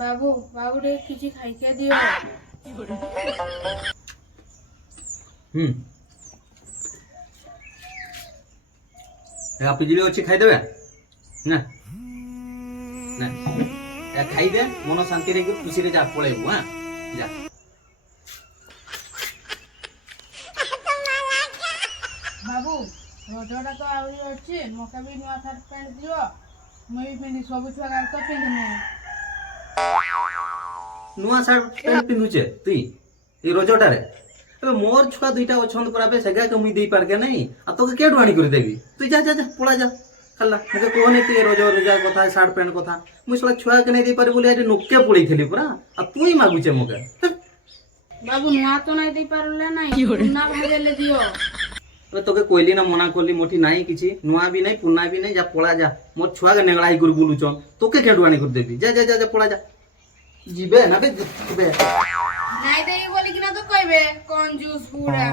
বাবু বাবু রে কিছু খাইকে দিও। পিজুলি ଅଛି ଖାଇଦେବେ ନା ନା ଖାଇଦେ ମନ ଶାନ୍ତିରେ ଖୁସିରେ ଯା ପଳେଇବୁ। ହଁ ଯା। ବାବୁ ରଜଟା ତ ଆହୁରି ଅଛି, ମତେ ବି ନୂଆ ସାର୍ଟ ପ୍ୟାଣ୍ଟ ଦିଅ, ମୁଇଁ ବି ପିନ୍ଧି ସବୁ ଛୁଆ ଗାଁ ତ ପିନ୍ଧିନି। ନୂଆ ସାର୍ଟ ପ୍ୟାଣ୍ଟ ପିନ୍ଧୁଛେ ତୁଇ ଏଇ ରଜଟାରେ? ଏବେ ମୋର ଛୁଆ ଦୁଇଟା ଅଛନ୍ତି ପରା ସେଗାକେ ମୁଇଁ ଦେଇ ପାରକେ ନାଇଁ, ଆଉ তোকে କେଠୁ ଆଣି କରି ଦେବି? তুই ଯା ଯା ଯା ପଳା ଯା। ହେଲା ମୋତେ କୁହନି ତୁଇ ରଜ ରଜା କଥା ସାର୍ଟ ପ୍ୟାଣ୍ଟ କଥା, ମୁଇଁ ଶଳା ଛୁଆକେ ନେଇ ଦେଇ ପାରି ବୋଲି ଆଜି ନୋକେ ପଳେଇଥିଲି ପରା, ଆଉ ତୁଇ ମାଗୁଛେ ମକେ। ବାବୁ ନୂଆ ତ ନାଇଁ ଦେଇ ପାରିଲେ ନାଇଁ, ପୁରୁଣା ଭାଗେଲେ ଦିଅ। তোকে কইলি না মনা করলি মোটি নাই কিছু নূয়া বি নাই পুনা বি নাই, যা পড়া যা। মোর ছুয়াকে নেগড়া হই করে বুলুছন, তোকে কেটু আনি করে দেবি? যা যা যা যা পড়া যা। জিবে না বে জিবে নাই দেই বলি কিনা তো কইবে কঞ্জুস পুরা।